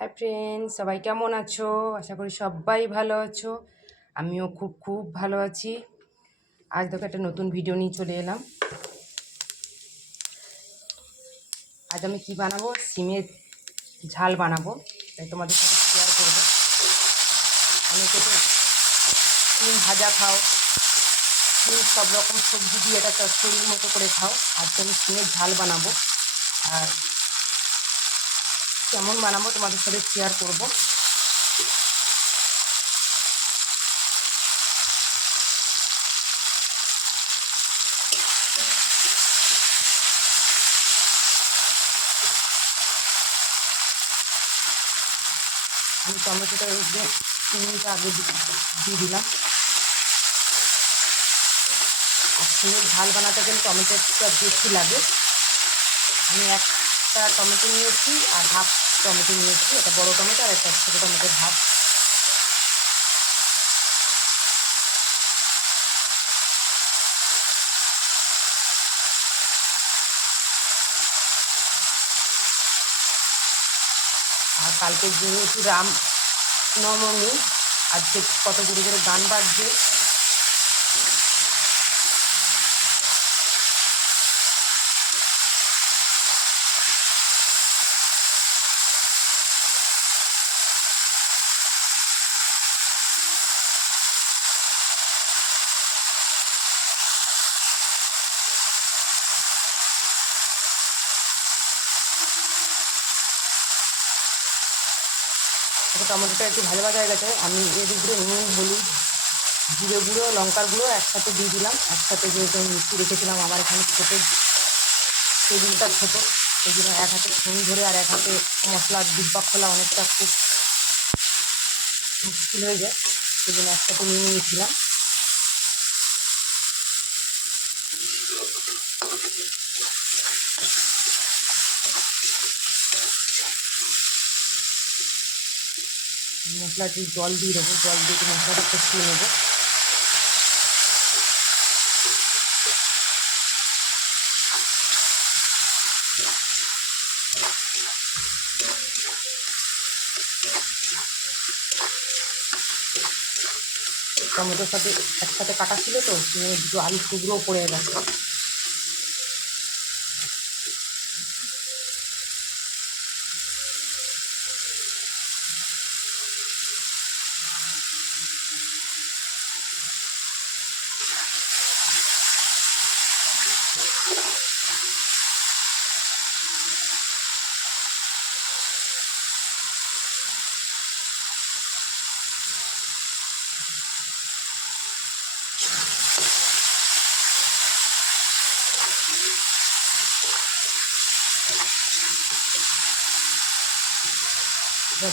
Hi friends, সবাই কেমন আছো? আশা করি সবাই ভালো আছো। আমিও খুব খুব ভালো আছি। আজ দেখো একটা নতুন ভিডিও নিয়ে চলে এলাম। আজ আমি কি বানাবো? সিমের ঝাল বানাবো, তাই তোমাদের সাথে শেয়ার করবো। অনেকে তো সিম ভাজা খাও, সিম সব রকম সবজি দিয়ে একটা চচ্চড়ির মতো করে খাও। আজকে আমি সিমের ঝাল বানাবো, আর কেমন বানাবো তোমাদের সাথে শেয়ার করবো। আমি টমেটোটা দিয়ে সিমটা আগে দিয়ে দিলাম। আর সিমের ঝাল বানাতে গেলে টমেটোটা বেশি লাগে। আমি একটা টমেটো নিয়েছি আর হাফ টমেটো নিয়েছি, একটা বড় টমেটো আর একটা ছোটো টমেটোর হাফ। আর কালকে যেহেতু রাম নবমী, আজকে কত জোরে জোরে গান বাজছে। টমেটোটা একটু ভাজা ভাজা হয়ে গেছে। আমি এর উপরে নুন, হলুদ, জিরে গুঁড়ো, লঙ্কার গুঁড়ো একসাথে দিয়ে দিলাম। একসাথে যেহেতু আমি মিষ্টি রেখেছিলাম, আমার এখানে ছোটো টেবিলটা ছোটো, সেই জন্য এক হাতে ফোন ধরে আর এক হাতে মশলার ডিব্বা খোলা অনেকটা খুব মুশকিল হয়ে যায়, সেই জন্য একসাথে নিয়ে নিয়েছিলাম। মশলা দিয়ে জল দিয়ে দেবো, জল দিয়ে মশলাটা কষিয়ে নেবো। টমেটোর সাথে একসাথে কাটা ছিল তো, দুটো আলু টুকরোও পড়ে গেছে।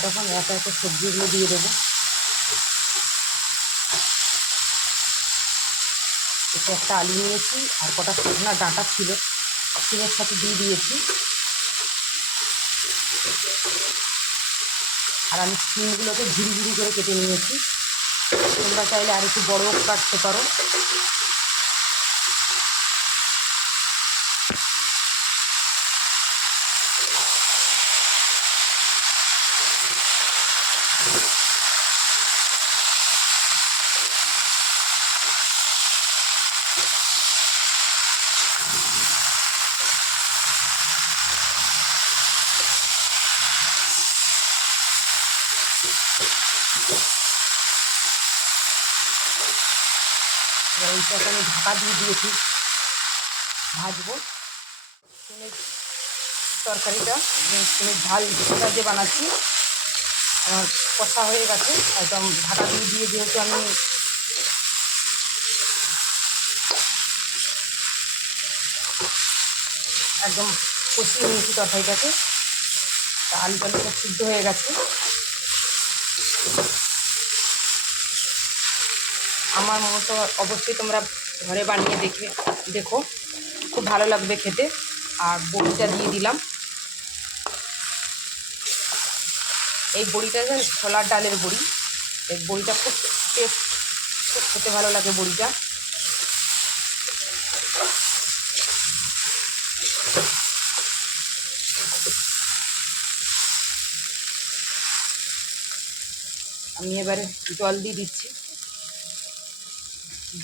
তখন একে একে সবজিগুলো দিয়ে দেবো। এতে একটা আলু নিয়েছি আর কটা শুকনো ডাঁটা ছিল, সিমের সাথে দিয়ে দিয়েছি। আর আমি সিমগুলোকে ঝিরি ঝিরি করে কেটে নিয়েছি। তোমরা চাইলে আর একটু বড়ও কাটতে পারো। এবার এইটাকে আমি ঢাকা দিয়ে দিয়েছি, ভাজবো। সিমের তরকারিটা, সিমের ঝালটা যে বানাচ্ছি আমার কষা হয়ে গেছে, একদম ঢাকা দিয়ে দিয়ে যেহেতু আমি একদম কষিয়ে নিয়েছি তরকারিটাকে। তা আলু টালুটা সিদ্ধ হয়ে গেছে। আমার মতো অবশ্যই তোমরা ঘরে বানিয়ে দেখো, খুব ভালো লাগবে খেতে। আর বড়িটা দিয়ে দিলাম। এই বড়িটা ছোলার ডালের বড়ি, এই বড়িটা খুব টেস্ট, খুব খেতে ভালো লাগে বড়িটা। আমি এবারে জল দিয়ে দিচ্ছি,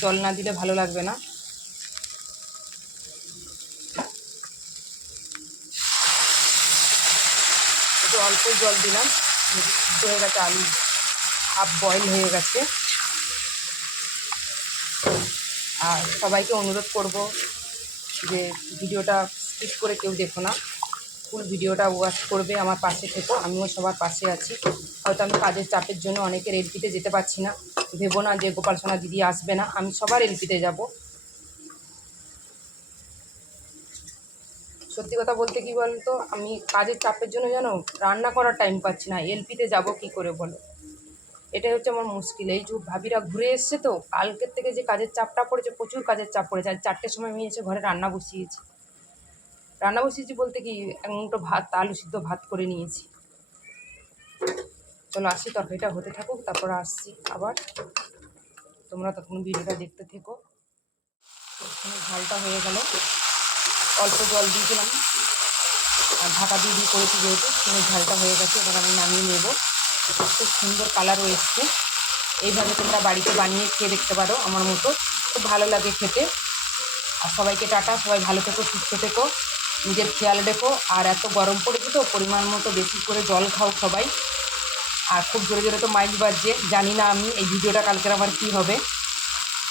জল না দিলে ভালো লাগবে না। একটু অল্পই জল দিলাম, সিদ্ধ হয়ে গেছে, আলু হাফ বয়েল হয়ে গেছে। আর সবাইকে অনুরোধ করব যে ভিডিওটা স্কিপ করে কেউ দেখো না, ফুল ভিডিওটা ওয়াচ করবে, আমার পাশে থেকো, আমিও সবার পাশে আছি। হয়তো আমি কাজের চাপের জন্য অনেকের এলপিতে যেতে পারছি না, ভেবো না যে গোপাল সোনা দিদি আসবে না, আমি সবার এলপিতে যাব। সত্যি কথা বলতে কি বলতো, আমি কাজের চাপের জন্য জানো রান্না করার টাইম পাচ্ছি না, এলপিতে যাব কি করে বলো, এটাই হচ্ছে আমার মুশকিল। এই যে ভাবিরা ঘুরে এসছে তো, কালকের থেকে যে কাজের চাপটা পড়েছে, প্রচুর কাজের চাপ পড়েছে। আজ 4টের সময় আমি এসে ঘরে রান্না বসিয়েছি বলতে কি এক মুঠো ভাত, আলু সিদ্ধ ভাত করে নিয়েছি। চলো আসি, তরকারিটা হতে থাকুক, তারপর আসছি আবার, তোমরা তখন ভিডিওটা দেখতে থেকো। ঝালটা হয়ে গেল, অল্প জল দিয়েছিলাম আর ঢাকা দিয়ে করেছি যেহেতু, ঝালটা হয়ে গেছে। এবার আমি নামিয়ে নেব। খুব সুন্দর কালারও এসছে। এইভাবে তোমরা বাড়িতে বানিয়ে খেয়ে দেখতে পারো আমার মতো, খুব ভালো লাগে খেতে। আর সবাইকে টাটা, সবাই ভালো থেকো, সুস্থ থেকো, নিজের খেয়াল রেখো। আর এত গরম পড়েছে তো, পরিমাণ মতো বেশি করে জল খাও সবাই। আর খুব জোরে জোরে তো মাইক বাজছে, জানি না আমি এই ভিডিওটা কালকের আমার কী হবে।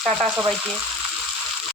টাটা সবাইকে।